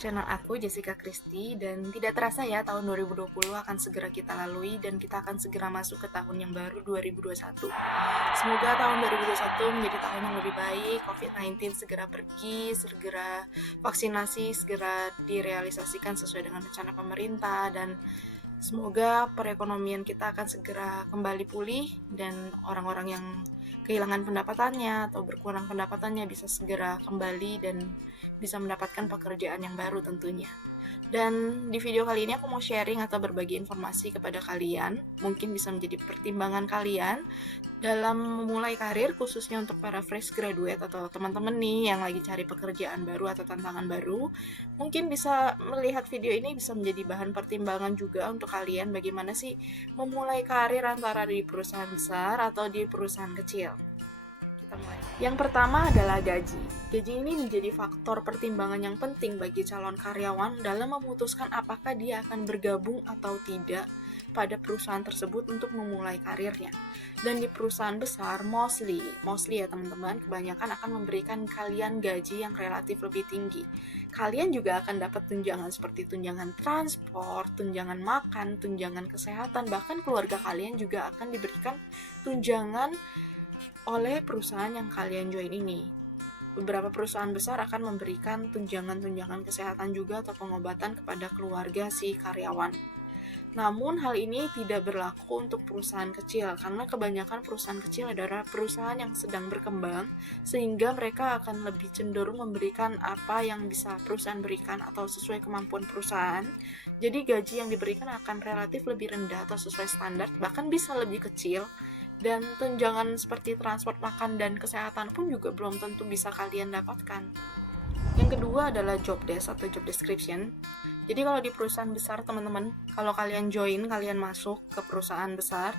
channel aku Jessica Christy, dan tidak terasa ya tahun 2020 akan segera kita lalui dan kita akan segera masuk ke tahun yang baru 2021. Semoga tahun 2021 menjadi tahun yang lebih baik, COVID-19 segera pergi, segera vaksinasi segera direalisasikan sesuai dengan rencana pemerintah, dan semoga perekonomian kita akan segera kembali pulih dan orang-orang yang kehilangan pendapatannya atau berkurang pendapatannya bisa segera kembali dan bisa mendapatkan pekerjaan yang baru tentunya. Dan di video kali ini aku mau sharing atau berbagi informasi kepada kalian, mungkin bisa menjadi pertimbangan kalian dalam memulai karir, khususnya untuk para fresh graduate atau teman-teman nih yang lagi cari pekerjaan baru atau tantangan baru. Mungkin bisa melihat video ini bisa menjadi bahan pertimbangan juga untuk kalian bagaimana sih memulai karir antara di perusahaan besar atau di perusahaan kecil. Kita mulai. Yang pertama adalah gaji. Gaji ini menjadi faktor pertimbangan yang penting bagi calon karyawan dalam memutuskan apakah dia akan bergabung atau tidak pada perusahaan tersebut untuk memulai karirnya. Dan di perusahaan besar, mostly ya teman-teman, kebanyakan akan memberikan kalian gaji yang relatif lebih tinggi. Kalian juga akan dapat tunjangan seperti tunjangan transport, tunjangan makan, tunjangan kesehatan, bahkan keluarga kalian juga akan diberikan tunjangan oleh perusahaan yang kalian join ini. Beberapa perusahaan besar akan memberikan tunjangan-tunjangan kesehatan juga atau pengobatan kepada keluarga si karyawan. Namun hal ini tidak berlaku untuk perusahaan kecil karena kebanyakan perusahaan kecil adalah perusahaan yang sedang berkembang sehingga mereka akan lebih cenderung memberikan apa yang bisa perusahaan berikan atau sesuai kemampuan perusahaan. Jadi gaji yang diberikan akan relatif lebih rendah atau sesuai standar, bahkan bisa lebih kecil. Dan tunjangan seperti transport, makan, dan kesehatan pun juga belum tentu bisa kalian dapatkan. Yang kedua adalah job desk atau job description. Jadi kalau di perusahaan besar teman-teman, kalau kalian join, kalian masuk ke perusahaan besar,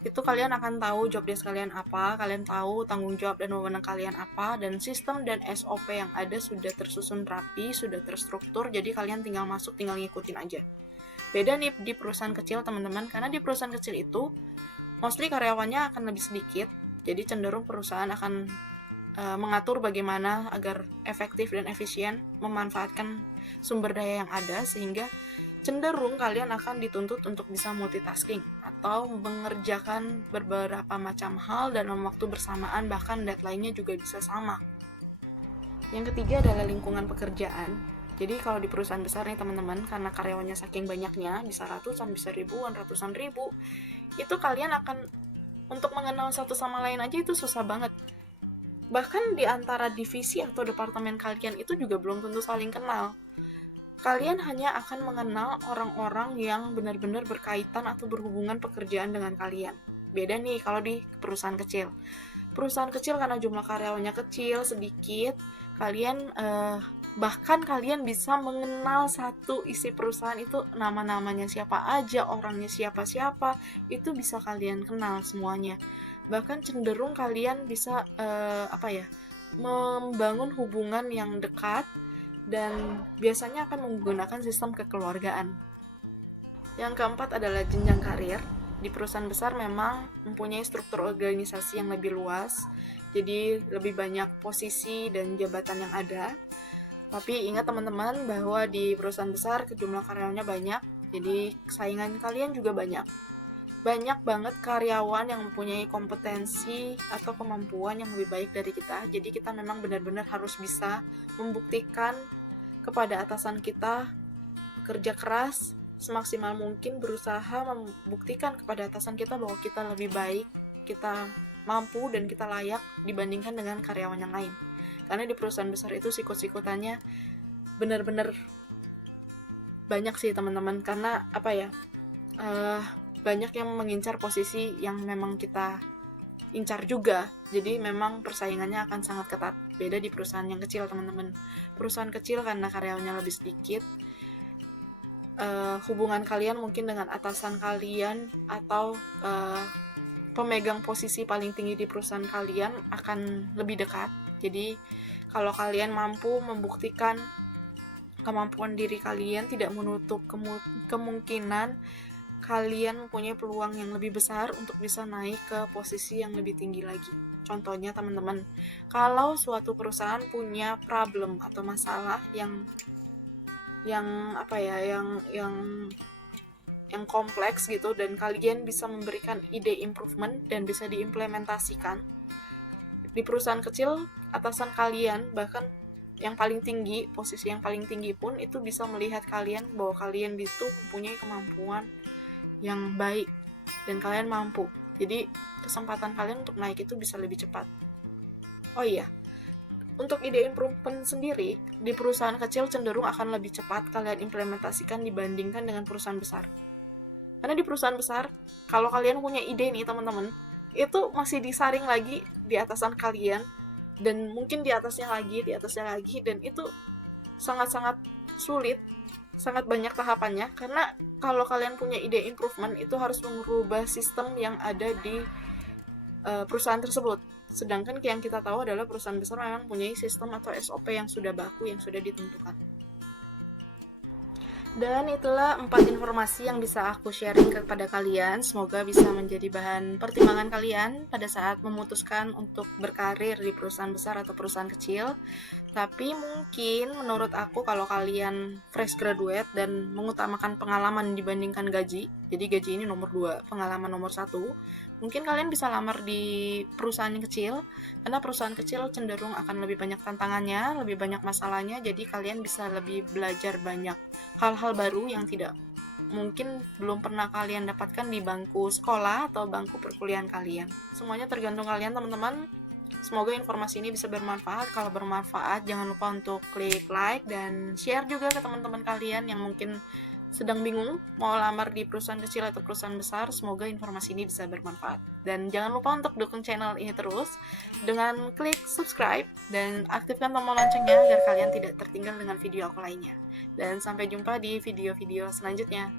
itu kalian akan tahu job desk kalian apa, kalian tahu tanggung jawab dan wewenang kalian apa, dan sistem dan SOP yang ada sudah tersusun rapi, sudah terstruktur, jadi kalian tinggal masuk, tinggal ngikutin aja. Beda nih di perusahaan kecil teman-teman, karena di perusahaan kecil itu mostly karyawannya akan lebih sedikit, jadi cenderung perusahaan akan mengatur bagaimana agar efektif dan efisien memanfaatkan sumber daya yang ada, sehingga cenderung kalian akan dituntut untuk bisa multitasking atau mengerjakan beberapa macam hal dalam waktu bersamaan, bahkan deadline-nya juga bisa sama. Yang ketiga adalah lingkungan pekerjaan. Jadi kalau di perusahaan besar nih teman-teman, karena karyawannya saking banyaknya, bisa ratusan, bisa ribuan, ratusan ribu, itu kalian akan untuk mengenal satu sama lain aja itu susah banget. Bahkan di antara divisi atau departemen kalian itu juga belum tentu saling kenal. Kalian hanya akan mengenal orang-orang yang benar-benar berkaitan atau berhubungan pekerjaan dengan kalian. Beda nih kalau di perusahaan kecil. Perusahaan kecil karena jumlah karyawannya kecil, sedikit, kalian bahkan kalian bisa mengenal satu isi perusahaan itu, nama-namanya siapa aja, orangnya siapa-siapa, itu bisa kalian kenal semuanya. Bahkan cenderung kalian bisa membangun hubungan yang dekat dan biasanya akan menggunakan sistem kekeluargaan. Yang keempat adalah jenjang karir. Di perusahaan besar memang mempunyai struktur organisasi yang lebih luas, jadi lebih banyak posisi dan jabatan yang ada. Tapi ingat teman-teman bahwa di perusahaan besar jumlah karyawannya banyak, jadi saingan kalian juga banyak. Banyak banget karyawan yang mempunyai kompetensi atau kemampuan yang lebih baik dari kita, jadi kita memang benar-benar harus bisa membuktikan kepada atasan kita, bekerja keras, semaksimal mungkin berusaha membuktikan kepada atasan kita bahwa kita lebih baik, kita mampu dan kita layak dibandingkan dengan karyawan yang lain. Karena di perusahaan besar itu sikut-sikutannya benar-benar banyak sih teman-teman, karena banyak yang mengincar posisi yang memang kita incar juga, jadi memang persaingannya akan sangat ketat. Beda di perusahaan yang kecil teman-teman. Perusahaan kecil karena karyawannya lebih sedikit, hubungan kalian mungkin dengan atasan kalian atau pemegang posisi paling tinggi di perusahaan kalian akan lebih dekat. Jadi kalau kalian mampu membuktikan kemampuan diri kalian, tidak menutup kemungkinan kalian mempunyai peluang yang lebih besar untuk bisa naik ke posisi yang lebih tinggi lagi. Contohnya teman-teman, kalau suatu perusahaan punya problem atau masalah yang yang apa ya, yang kompleks gitu, dan kalian bisa memberikan ide improvement dan bisa diimplementasikan di perusahaan kecil. Atasan kalian, bahkan yang paling tinggi, posisi yang paling tinggi pun itu bisa melihat kalian bahwa kalian itu mempunyai kemampuan yang baik dan kalian mampu. Jadi kesempatan kalian untuk naik itu bisa lebih cepat. Oh iya, untuk ide improvement sendiri, di perusahaan kecil cenderung akan lebih cepat kalian implementasikan dibandingkan dengan perusahaan besar. Karena di perusahaan besar, kalau kalian punya ide nih teman-teman, itu masih disaring lagi di atasan kalian, dan mungkin di atasnya lagi, dan itu sangat-sangat sulit, sangat banyak tahapannya, karena kalau kalian punya ide improvement, itu harus mengubah sistem yang ada di perusahaan tersebut. Sedangkan yang kita tahu adalah perusahaan besar memang punya sistem atau SOP yang sudah baku, yang sudah ditentukan. Dan itulah 4 informasi yang bisa aku sharing kepada kalian. Semoga bisa menjadi bahan pertimbangan kalian pada saat memutuskan untuk berkarir di perusahaan besar atau perusahaan kecil. Tapi mungkin menurut aku kalau kalian fresh graduate dan mengutamakan pengalaman dibandingkan gaji, jadi gaji ini nomor 2, pengalaman nomor 1, mungkin kalian bisa lamar di perusahaan yang kecil, karena perusahaan kecil cenderung akan lebih banyak tantangannya, lebih banyak masalahnya, jadi kalian bisa lebih belajar banyak hal-hal baru yang tidak mungkin belum pernah kalian dapatkan di bangku sekolah atau bangku perkuliahan kalian. Semuanya tergantung kalian teman-teman. Semoga informasi ini bisa bermanfaat. Kalau bermanfaat, jangan lupa untuk klik like dan share juga ke teman-teman kalian yang mungkin sedang bingung mau lamar di perusahaan kecil atau perusahaan besar. Semoga informasi ini bisa bermanfaat. Dan jangan lupa untuk dukung channel ini terus dengan klik subscribe dan aktifkan tombol loncengnya agar kalian tidak tertinggal dengan video aku lainnya. Dan sampai jumpa di video-video selanjutnya.